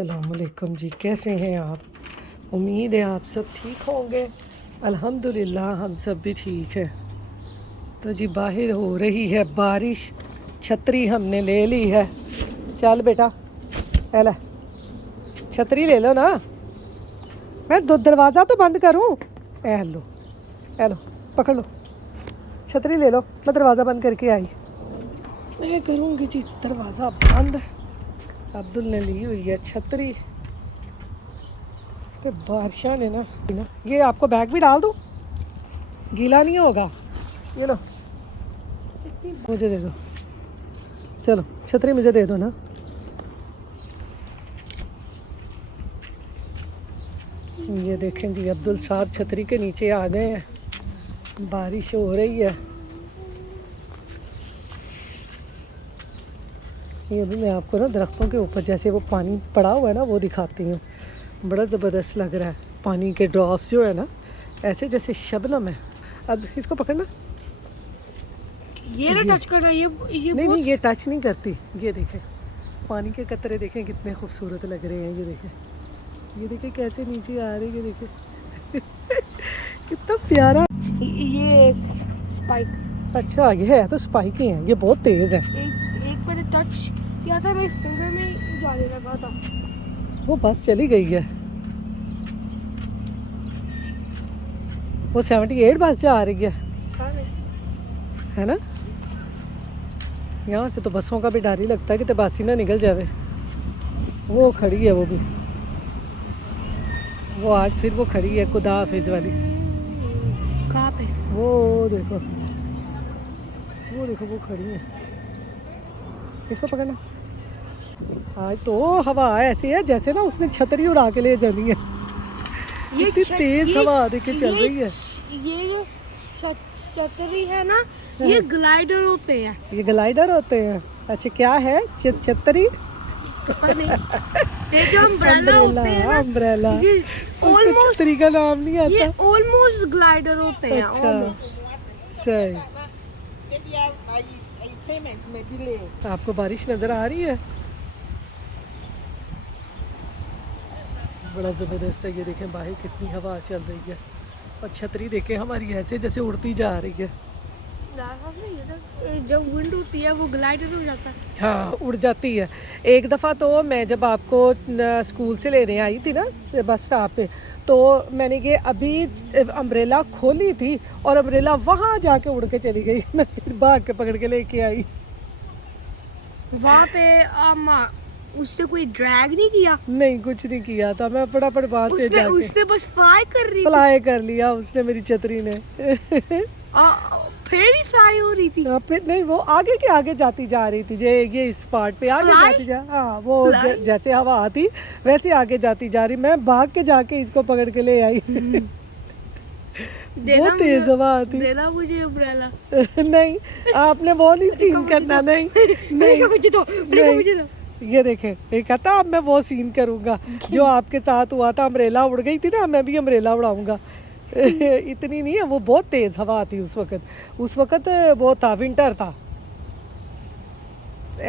अस्सलामुअलैकुम जी, कैसे हैं आप? उम्मीद है आप सब ठीक होंगे। अल्हम्दुलिल्लाह हम सब भी ठीक है। तो जी बाहर हो रही है बारिश, छतरी हमने ले ली है। चल बेटा एला छतरी ले लो ना, मैं दरवाज़ा तो बंद करूं। लो लो पकड़ लो, छतरी ले लो। मैं दरवाज़ा बंद करके आई, मैं करूँगी जी दरवाज़ा बंद। अब्दुल ने ली हुई है छतरी, तो बारिशा ने ना ये आपको बैग भी डाल दूँ, गीला नहीं होगा। ये लो मुझे दे दो, चलो छतरी मुझे दे दो ना। ये देखें जी अब्दुल साहब छतरी के नीचे आ गए हैं, बारिश हो रही है। ये भी मैं आपको ना दरख्तों के ऊपर जैसे वो पानी पड़ा हुआ है ना वो दिखाती हूँ। बड़ा ज़बरदस्त लग रहा है, पानी के ड्रॉप्स जो है ना ऐसे जैसे शबनम है। अब इसको पकड़ना, ये ना टच करना, ये नहीं ये टच नहीं करती। ये देखें पानी के कतरे देखें कितने खूबसूरत लग रहे हैं। ये देखें कैसे नीचे आ रही है, ये देखें कितना प्यारा। ये स्पाइक, अच्छा ये है तो स्पाइक ही है, ये बहुत तेज़ है। एक मैंने टच किया था, मेरे फिंगर में जाने लगा था। वो बस चली गई है, वो 78 बस जा रही है ना। यहाँ से तो बसों का भी डर ही लगता है कि तबासी ना निकल जावे। वो खड़ी है, वो भी वो आज फिर वो खड़ी है खुदा हाफिज वाली। कहाँ पे? वो देखो वो खड़ी है, इसको पकड़ना। आज तो हवा ऐसी है जैसे ना उसने छतरी उड़ा के ले जानी है। ये इतनी तेज हवा देखे चल रही है। ये जो छतरी है ना, ये ग्लाइडर होते हैं। ये ग्लाइडर होते हैं? अच्छा क्या है छतरी? ये जो अम्ब्रेला होते हैं ना, अम्ब्रेला, ये ऑलमोस्ट छतरी का नाम नहीं आता। ये ऑलमोस्ट ग्लाइडर होते हैं। अच्छा सही। आपको बारिश नजर आ रही है? बड़ा ज़बरदस्त है। ये देखें बाहर कितनी हवा चल रही है और छतरी देखें हमारी ऐसे जैसे उड़ती जा रही है। जब विंड होती है वो ग्लाइडर हो जाता है। हाँ उड़ जाती है। एक दफ़ा तो मैं जब आपको स्कूल से लेने आई थी ना बस स्टॉप पे, तो मैंने ये अभी अम्ब्रेला खोली थी और अम्ब्रेला वहाँ जाके उड़ के चली गई। मैं फिर भाग के पकड़ के लेके आई। वहाँ पे उसने कोई ड्रैग नहीं किया? नहीं कुछ नहीं किया था, मैं फटाफट वहाँ से जाके उसने बस फ्लाई कर लिया उसने, मेरी छतरी ने। फिर भी फ्लाई हो रही थी। फिर नहीं, वो आगे के आगे जाती जा रही थी। ये इस पार्ट पे आगे जाती जा, हाँ वो जैसे हवा आती वैसे आगे जाती जा रही। मैं भाग के जाके इसको पकड़ के ले आई। बहुत तेज हवा आती। देना मुझे अम्ब्रेला। नहीं आपने वो नहीं सीन करना। नहीं मुझे तो ये देखें ये कहता अब मैं वो सीन करूँगा जो आपके साथ हुआ था। अम्ब्रेला उड़ गई थी ना, मैं भी अम्ब्रेला उड़ाऊंगा। इतनी नहीं है, वो बहुत तेज़ हवा आती उस वक़्त वो था, विंटर था।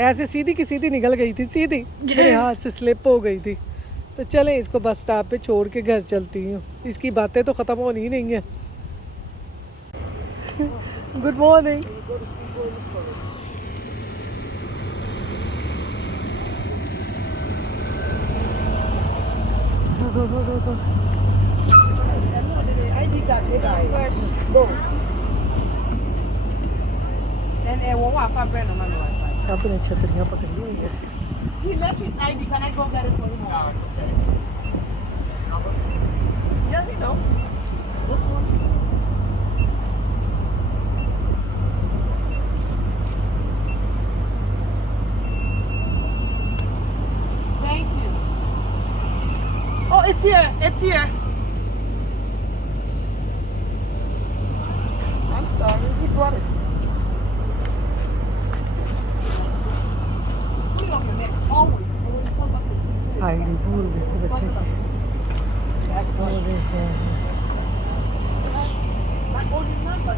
ऐसे सीधी की सीधी निकल गई थी, सीधी मेरे हाथ से स्लिप हो गई थी। तो चलें इसको बस स्टॉप पे छोड़ के घर चलती हूँ, इसकी बातें तो ख़त्म होनी ही नहीं है। Good morning. आपने छतरियाँ पकड़ी हुई है। He left his ID. Can I go get it for him? No, it's okay. Does he know? This one? Thank you. Oh, it's here. It's here. I'm sorry. He brought it. Put it on your neck. Always. And when you come back with ID भूल गए बच्चे की। my old number.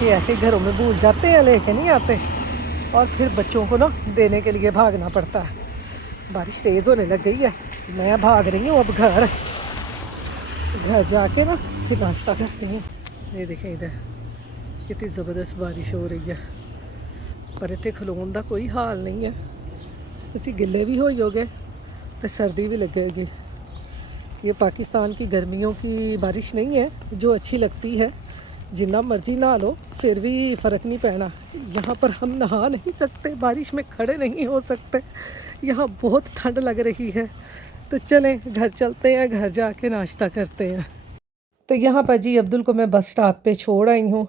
बच्चे ऐसे घरों में भूल जाते हैं, लेके नहीं आते, और फिर बच्चों को ना देने के लिए भागना पड़ता है। बारिश तेज़ होने लग गई है, मैं भाग रही हूँ अब घर जाके ना फिर नाश्ता करती हूँ। ये देखें इधर कितनी ज़बरदस्त बारिश हो रही है, पर इतने खलोन का कोई हाल नहीं है। तुसी गिले भी होगे तो सर्दी भी लगेगी। ये पाकिस्तान की गर्मियों की बारिश नहीं है जो अच्छी लगती है, जितना मर्जी नहा लो फिर भी फ़र्क नहीं पैना। यहाँ पर हम नहा नहीं सकते, बारिश में खड़े नहीं हो सकते, यहाँ बहुत ठंड लग रही है। तो चलें घर चलते हैं, घर जाके नाश्ता करते हैं। तो यहाँ पर जी अब्दुल को मैं बस स्टॉप पे छोड़ आई हूँ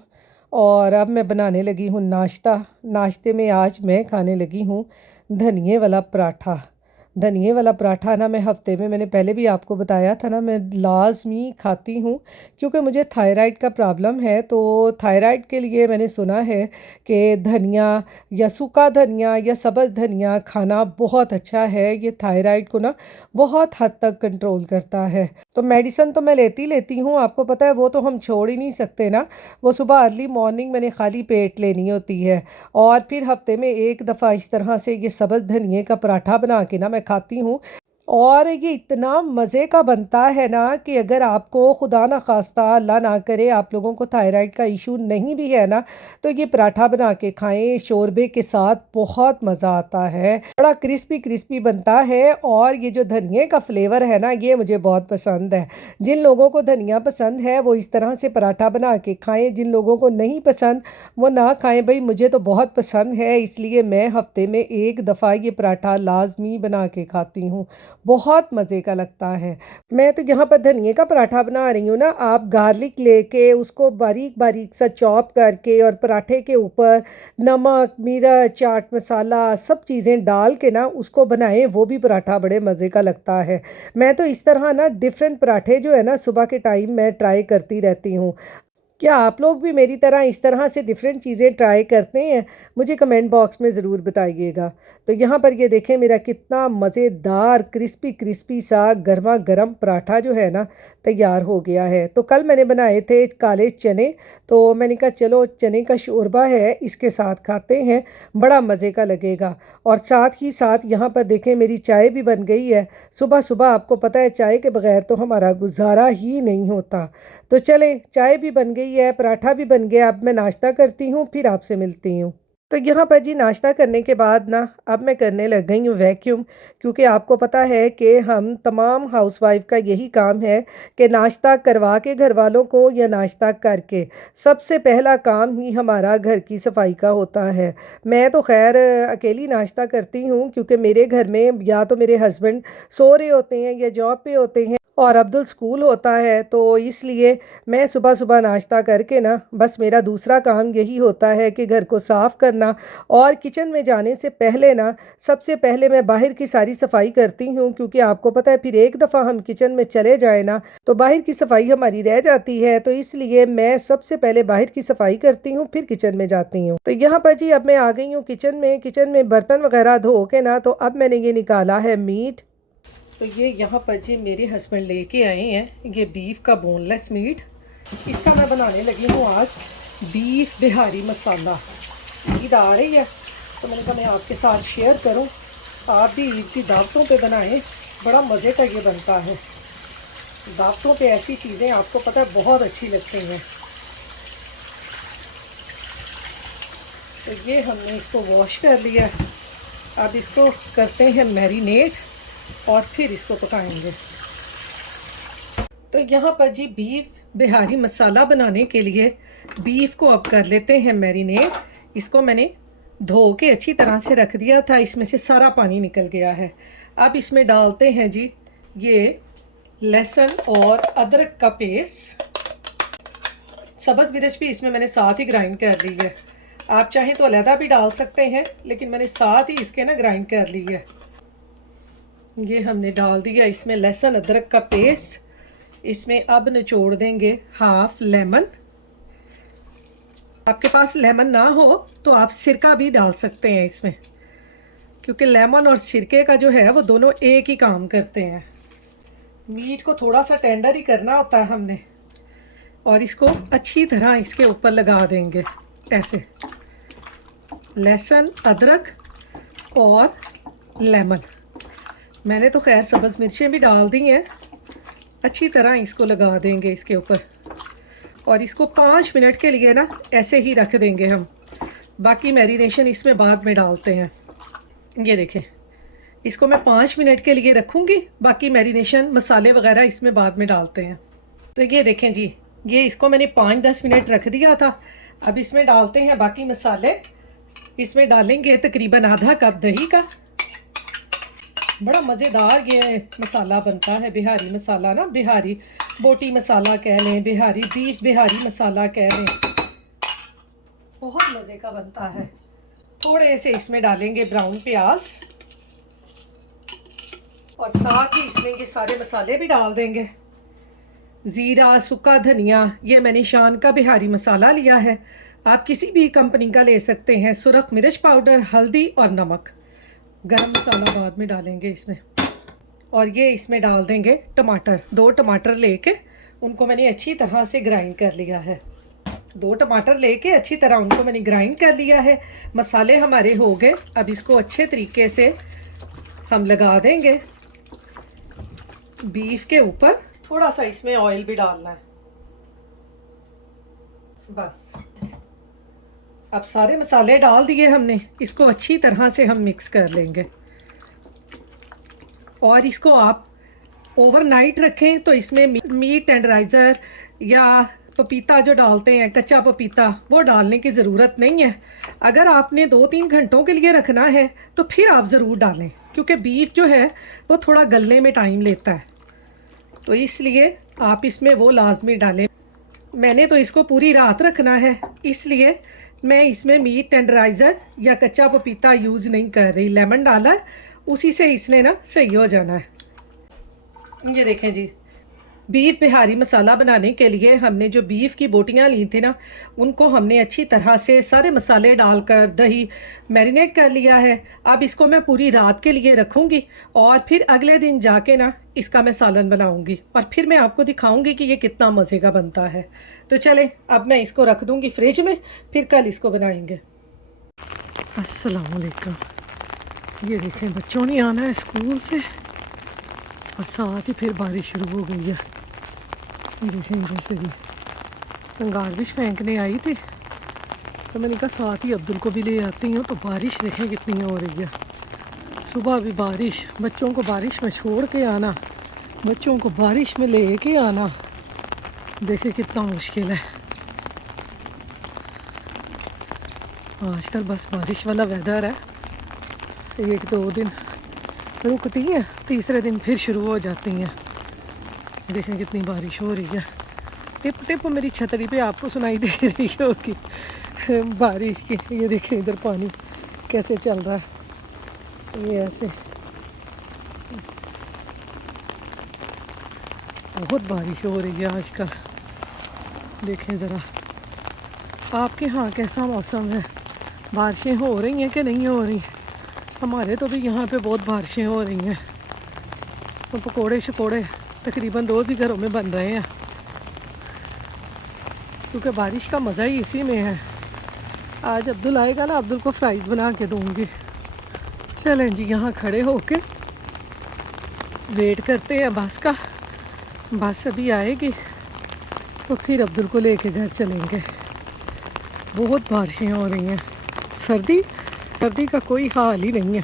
और अब मैं बनाने लगी हूँ नाश्ता। नाश्ते में आज मैं खाने लगी हूँ धनिए वाला पराठा। धनिए वाला पराठा ना मैं हफ्ते में, मैंने पहले भी आपको बताया था ना, मैं लाजमी खाती हूँ क्योंकि मुझे थायराइड का प्रॉब्लम है। तो थायराइड के लिए मैंने सुना है कि धनिया या सूखा धनिया या सब्ज़ धनिया खाना बहुत अच्छा है। ये थायराइड को ना बहुत हद तक कंट्रोल करता है। तो मेडिसिन तो मैं लेती हूँ, आपको पता है वो तो हम छोड़ ही नहीं सकते ना। वो सुबह अर्ली मॉर्निंग मैंने खाली पेट लेनी होती है, और फिर हफ्ते में एक दफ़ा इस तरह से ये सब्ज़ धनिए का पराठा बना के ना मैं खाती हूँ। और ये इतना मज़े का बनता है ना कि अगर आपको खुदा ना खास्ता अल्लाह ना करे आप लोगों को थायराइड का इशू नहीं भी है ना, तो ये पराठा बना के खाएं शोरबे के साथ, बहुत मज़ा आता है। बड़ा क्रिस्पी क्रिस्पी बनता है, और ये जो धनिए का फ्लेवर है ना ये मुझे बहुत पसंद है। जिन लोगों को धनिया पसंद है वो इस तरह से पराठा बना के खाएँ, जिन लोगों को नहीं पसंद वो ना खाएँ। भाई मुझे तो बहुत पसंद है, इसलिए मैं हफ्ते में एक दफ़ा ये पराठा लाजमी बना के खाती हूँ, बहुत मज़े का लगता है। मैं तो यहाँ पर धनिए का पराठा बना रही हूँ ना, आप गार्लिक लेके उसको बारीक बारीक सा चॉप करके और पराठे के ऊपर नमक, मिर्च, चाट मसाला सब चीज़ें डाल के ना उसको बनाएं, वो भी पराठा बड़े मज़े का लगता है। मैं तो इस तरह ना डिफरेंट पराठे जो है ना सुबह के टाइम मैं ट्राई करती रहती हूँ। क्या आप लोग भी मेरी तरह इस तरह से डिफरेंट चीज़ें ट्राई करते हैं? मुझे कमेंट बॉक्स में ज़रूर बताइएगा। तो यहाँ पर ये देखें मेरा कितना मज़ेदार क्रिस्पी क्रिस्पी सा गर्मा गर्म पराठा जो है ना तैयार हो गया है। तो कल मैंने बनाए थे काले चने, तो मैंने कहा चलो चने का शोरबा है इसके साथ खाते हैं, बड़ा मज़े का लगेगा। और साथ ही साथ यहाँ पर देखें मेरी चाय भी बन गई है। सुबह सुबह आपको पता है चाय के बगैर तो हमारा गुजारा ही नहीं होता। तो चलें चाय भी बन गई है, पराठा भी बन गया, अब मैं नाश्ता करती हूँ फिर आपसे मिलती हूँ। तो यहाँ पर जी नाश्ता करने के बाद ना अब मैं करने लग गई हूँ वैक्यूम, क्योंकि आपको पता है कि हम तमाम हाउसवाइफ का यही काम है कि नाश्ता करवा के घर वालों को या नाश्ता करके सबसे पहला काम ही हमारा घर की सफाई का होता है। मैं तो खैर अकेली नाश्ता करती हूँ क्योंकि मेरे घर में या तो मेरे हस्बैंड सो रहे होते हैं या जॉब पे होते हैं और अब्दुल स्कूल होता है, तो इसलिए मैं सुबह सुबह नाश्ता करके ना बस मेरा दूसरा काम यही होता है कि घर को साफ़ करना, और किचन में जाने से पहले ना सबसे पहले मैं बाहर की सारी सफाई करती हूँ, क्योंकि आपको पता है फिर एक दफ़ा हम किचन में चले जाए ना तो बाहर की सफाई हमारी रह जाती है। तो इसलिए मैं सबसे पहले बाहर की सफाई करती हूँ फिर किचन में जाती हूँ। तो यहाँ पर जी अब मैं आ गई हूँ किचन में बर्तन वगैरह धो के ना, तो अब मैंने ये निकाला है मीट। तो ये यहाँ पर जी मेरे हस्बैंड लेके आए हैं ये बीफ का बोनलेस मीट, इसका मैं बनाने लगी हूँ आज बीफ बिहारी मसाला। ईद आ रही है तो मैंने कहा मैं आपके साथ शेयर करूँ, आप भी ईद की दावतों पे बनाएं, बड़ा मज़े का ये बनता है। दावतों पे ऐसी चीज़ें आपको पता है बहुत अच्छी लगती हैं। तो ये हमने इसको वॉश कर लिया, अब इसको करते हैं मैरिनेट और फिर इसको पकाएंगे। तो यहाँ पर जी बीफ बिहारी मसाला बनाने के लिए बीफ को अब कर लेते हैं मैरिनेट। इसको मैंने धो के अच्छी तरह से रख दिया था, इसमें से सारा पानी निकल गया है। अब इसमें डालते हैं जी ये लहसुन और अदरक का पेस्ट, सब्ज़ मिर्च भी इसमें मैंने साथ ही ग्राइंड कर ली है। आप चाहें तो अलहदा भी डाल सकते हैं, लेकिन मैंने साथ ही इसके ना ग्राइंड कर ली है। ये हमने डाल दिया इसमें लहसुन अदरक का पेस्ट। इसमें अब निचोड़ देंगे हाफ लेमन। आपके पास लेमन ना हो तो आप सिरका भी डाल सकते हैं इसमें, क्योंकि लेमन और सिरके का जो है वो दोनों एक ही काम करते हैं। मीट को थोड़ा सा टेंडर ही करना होता है हमने, और इसको अच्छी तरह इसके ऊपर लगा देंगे। ऐसे लहसुन, अदरक और लेमन। मैंने तो खैर सब्ज़ मिर्चें भी डाल दी हैं। अच्छी तरह इसको लगा देंगे इसके ऊपर और इसको 5 मिनट के लिए ना ऐसे ही रख देंगे हम। बाकी मैरिनेशन इसमें बाद में डालते हैं। ये देखें, इसको मैं 5 मिनट के लिए रखूँगी, बाकी मैरिनेशन मसाले वगैरह इसमें बाद में डालते हैं। तो ये देखें जी, ये इसको मैंने 5-10 मिनट रख दिया था। अब इसमें डालते हैं बाकी मसाले। इसमें डालेंगे तकरीबन आधा कप दही का। बड़ा मज़ेदार ये मसाला बनता है, बिहारी मसाला ना, बिहारी बोटी मसाला कह लें, बिहारी बीफ बिहारी मसाला कह लें, बहुत मज़े का बनता है। थोड़े से इसमें डालेंगे ब्राउन प्याज और साथ ही इसमें ये सारे मसाले भी डाल देंगे। ज़ीरा, सूखा धनिया, ये मैंने शान का बिहारी मसाला लिया है, आप किसी भी कंपनी का ले सकते हैं। सुरख मिर्च पाउडर, हल्दी और नमक। गरम मसाला बाद में डालेंगे इसमें। और ये इसमें डाल देंगे टमाटर। 2 टमाटर लेके उनको मैंने अच्छी तरह से ग्राइंड कर लिया है। 2 टमाटर लेके अच्छी तरह उनको मैंने ग्राइंड कर लिया है। मसाले हमारे हो गए। अब इसको अच्छे तरीके से हम लगा देंगे बीफ के ऊपर। थोड़ा सा इसमें ऑयल भी डालना है बस। अब सारे मसाले डाल दिए हमने, इसको अच्छी तरह से हम मिक्स कर लेंगे। और इसको आप ओवरनाइट रखें तो इसमें मीट टेंडराइज़र या पपीता जो डालते हैं, कच्चा पपीता, वो डालने की ज़रूरत नहीं है। अगर आपने 2-3 घंटों के लिए रखना है तो फिर आप ज़रूर डालें, क्योंकि बीफ जो है वो थोड़ा गलने में टाइम लेता है, तो इसलिए आप इसमें वो लाजमी डालें। मैंने तो इसको पूरी रात रखना है, इसलिए मैं इसमें मीट टेंडराइज़र या कच्चा पपीता यूज़ नहीं कर रही। लेमन डाला है, उसी से इसने ना सही हो जाना है। ये देखें जी, बीफ बिहारी मसाला बनाने के लिए हमने जो बीफ की बोटियां ली थी ना, उनको हमने अच्छी तरह से सारे मसाले डालकर दही मैरिनेट कर लिया है। अब इसको मैं पूरी रात के लिए रखूँगी और फिर अगले दिन जाके ना इसका मैं सालन बनाऊँगी और फिर मैं आपको दिखाऊँगी कि ये कितना मज़े का बनता है। तो चलें, अब मैं इसको रख दूँगी फ्रिज में, फिर कल इसको बनाएंगे। अस्सलाम वालेकुम। ये देखें, बच्चों ने आना है स्कूल से और साथ ही फिर बारिश शुरू हो गई है। ये देखें, इधर से भी गार्बेज फेंकने आई थी तो मैंने कहा साथ ही अब्दुल को भी ले आती हूँ। तो बारिश देखें कितनी हो रही है। सुबह भी बारिश, बच्चों को बारिश में छोड़ के आना, बच्चों को बारिश में ले के आना, देखें कितना मुश्किल है। आजकल बस बारिश वाला वेदर है, 1-2 दिन रुकती हैं, तीसरे दिन फिर शुरू हो जाती हैं। देखें कितनी बारिश हो रही है। टिप टिप मेरी छतरी पे आपको सुनाई दे रही होगी बारिश की। ये देखें इधर पानी कैसे चल रहा है, ये ऐसे बहुत बारिश हो रही है आजकल। देखें ज़रा आपके यहाँ कैसा मौसम है, बारिशें हो रही हैं कि नहीं हो रही? हमारे तो भी यहाँ पे बहुत बारिशें हो रही हैं। तो पकोड़े शकोड़े तकरीबन रोज़ ही घरों में बन रहे हैं, क्योंकि बारिश का मज़ा ही इसी में है। आज अब्दुल आएगा ना, अब्दुल को फ्राइज़ बना के दूँगी। चलें जी, यहाँ खड़े होके वेट करते हैं बस का। बस अभी आएगी तो फिर अब्दुल को लेके घर चलेंगे। बहुत बारिशें हो रही हैं, सर्दी का कोई हाल ही नहीं है,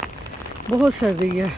बहुत सर्दी है।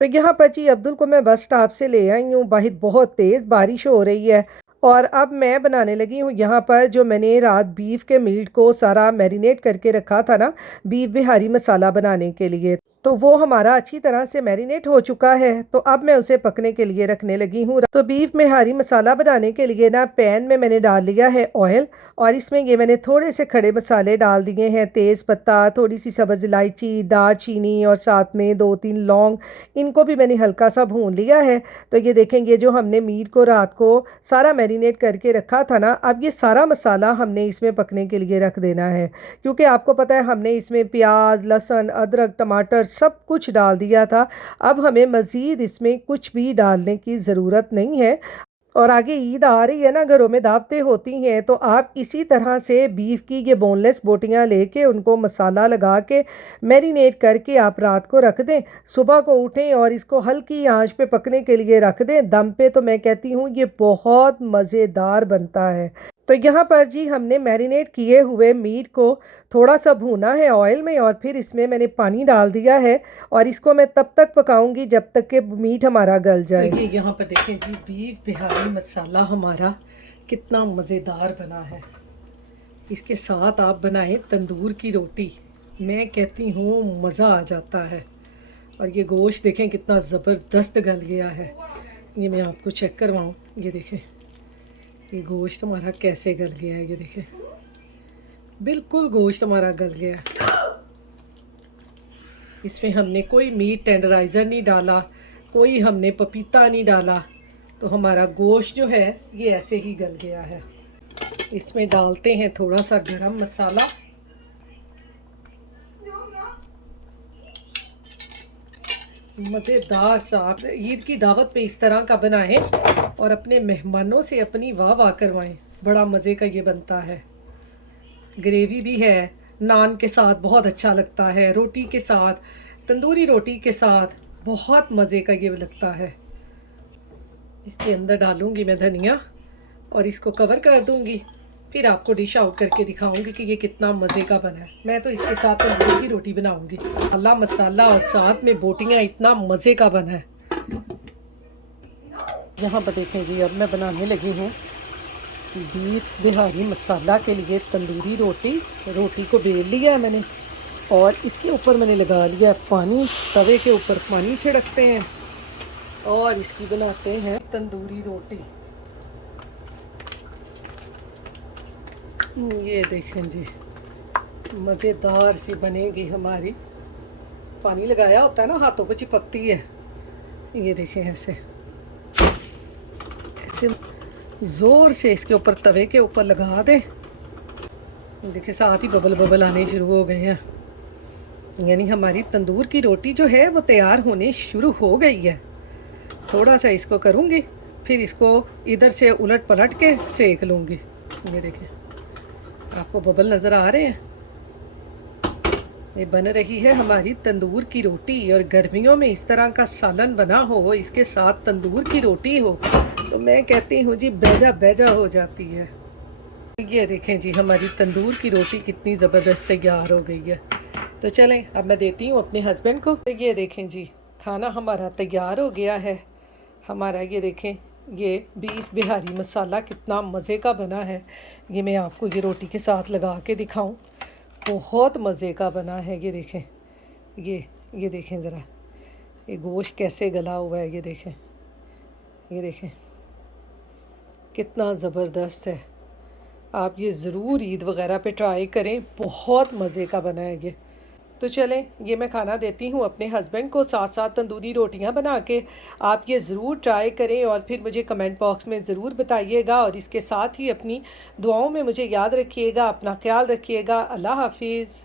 तो यहाँ पर जी अब्दुल को मैं बस स्टॉप से ले आई हूँ। बाहर बहुत तेज़ बारिश हो रही है और अब मैं बनाने लगी हूँ यहाँ पर जो मैंने रात बीफ के मीट को सारा मैरिनेट करके रखा था ना, बीफ बिहारी मसाला बनाने के लिए, तो वो हमारा अच्छी तरह से मैरिनेट हो चुका है। तो अब मैं उसे पकने के लिए रखने लगी हूँ। तो बीफ बिहारी मसाला बनाने के लिए ना पैन में मैंने डाल लिया है ऑयल और इसमें ये मैंने थोड़े से खड़े मसाले डाल दिए हैं, तेज़ पत्ता, थोड़ी सी सब्ज़ इलायची, दालचीनी और साथ में 2-3 लौंग, इनको भी मैंने हल्का सा भून लिया है। तो ये देखेंगे जो हमने मीट को रात को सारा मैरिनेट करके रखा था ना, अब ये सारा मसाला हमने इसमें पकने के लिए रख देना है, क्योंकि आपको पता है हमने इसमें प्याज, लहसुन, अदरक, टमाटर सब कुछ डाल दिया था। अब हमें मज़ीद इसमें कुछ भी डालने की ज़रूरत नहीं है। और आगे ईद आ रही है ना, घरों में दावतें होती हैं, तो आप इसी तरह से बीफ की ये बोनलेस बोटियां लेके उनको मसाला लगा के मैरिनेट करके आप रात को रख दें, सुबह को उठें और इसको हल्की आंच पे पकने के लिए रख दें दम पे। तो मैं कहती हूँ ये बहुत मज़ेदार बनता है। तो यहाँ पर जी हमने मैरिनेट किए हुए मीट को थोड़ा सा भूना है ऑयल में, और फिर इसमें मैंने पानी डाल दिया है और इसको मैं तब तक पकाऊंगी जब तक कि मीट हमारा गल जाए। तो ये यहाँ पर देखें जी, बीफ बिहारी मसाला हमारा कितना मज़ेदार बना है। इसके साथ आप बनाएं तंदूर की रोटी, मैं कहती हूँ मज़ा आ जाता है। और ये गोश्त देखें कितना ज़बरदस्त गल गया है। ये मैं आपको चेक करवाऊँ, ये देखें ये गोश्त हमारा कैसे गल गया है। ये देखें बिल्कुल गोश्त हमारा गल गया है। इसमें हमने कोई मीट टेंडराइज़र नहीं डाला, कोई हमने पपीता नहीं डाला, तो हमारा गोश्त जो है ये ऐसे ही गल गया है। इसमें डालते हैं थोड़ा सा गरम मसाला, मज़ेदार सा। आप ईद की दावत पे इस तरह का बनाएं और अपने मेहमानों से अपनी वाह वाह करवाएं, बड़ा मज़े का ये बनता है। ग्रेवी भी है, नान के साथ बहुत अच्छा लगता है, रोटी के साथ, तंदूरी रोटी के साथ बहुत मज़े का ये लगता है। इसके अंदर डालूंगी मैं धनिया और इसको कवर कर दूंगी, फिर आपको डिश आउट करके दिखाऊंगी कि ये कितना मज़े का बना है। मैं तो इसके साथ तंदूर की रोटी बनाऊंगी, अल्लाह मसाला और साथ में बोटियाँ, इतना मज़े का बना है। यहाँ पर देखें जी, अब मैं बनाने लगी हूँ बीफ बिहारी मसाला के लिए तंदूरी रोटी। रोटी को बेल लिया है मैंने और इसके ऊपर मैंने लगा लिया पानी, तवे के ऊपर पानी छिड़कते हैं और इसकी बनाते हैं तंदूरी रोटी। ये देखें जी, मज़ेदार सी बनेगी हमारी। पानी लगाया होता है ना, हाथों को चिपकती है। ये देखें ऐसे ऐसे ज़ोर से इसके ऊपर तवे के ऊपर लगा दें। देखिए साथ ही बबल बबल आने शुरू हो गए हैं, यानी हमारी तंदूर की रोटी जो है वो तैयार होने शुरू हो गई है। थोड़ा सा इसको करूँगी, फिर इसको इधर से उलट पलट के सेक लूँगी। ये देखें आपको बबल नज़र आ रहे हैं। ये बन रही है हमारी तंदूर की रोटी, और गर्मियों में इस तरह का सालन बना हो, इसके साथ तंदूर की रोटी हो, तो मैं कहती हूँ जी बेजा बेजा हो जाती है। ये देखें जी हमारी तंदूर की रोटी कितनी ज़बरदस्त तैयार हो गई है। तो चलें अब मैं देती हूँ अपने हस्बैंड को। ये देखें जी खाना हमारा तैयार हो गया है हमारा। ये देखें ये बीफ बिहारी मसाला कितना मज़े का बना है। ये मैं आपको ये रोटी के साथ लगा के दिखाऊं, बहुत मज़े का बना है। ये देखें ये देखें ज़रा ये गोश्त कैसे गला हुआ है। ये देखें कितना ज़बरदस्त है। आप ये ज़रूर ईद वगैरह पे ट्राई करें, बहुत मज़े का बना है ये। तो चलें ये मैं खाना देती हूँ अपने हस्बैंड को, साथ साथ तंदूरी रोटियाँ बना के। आप ये ज़रूर ट्राई करें और फिर मुझे कमेंट बॉक्स में ज़रूर बताइएगा, और इसके साथ ही अपनी दुआओं में मुझे याद रखिएगा। अपना ख्याल रखिएगा। अल्लाह हाफिज़।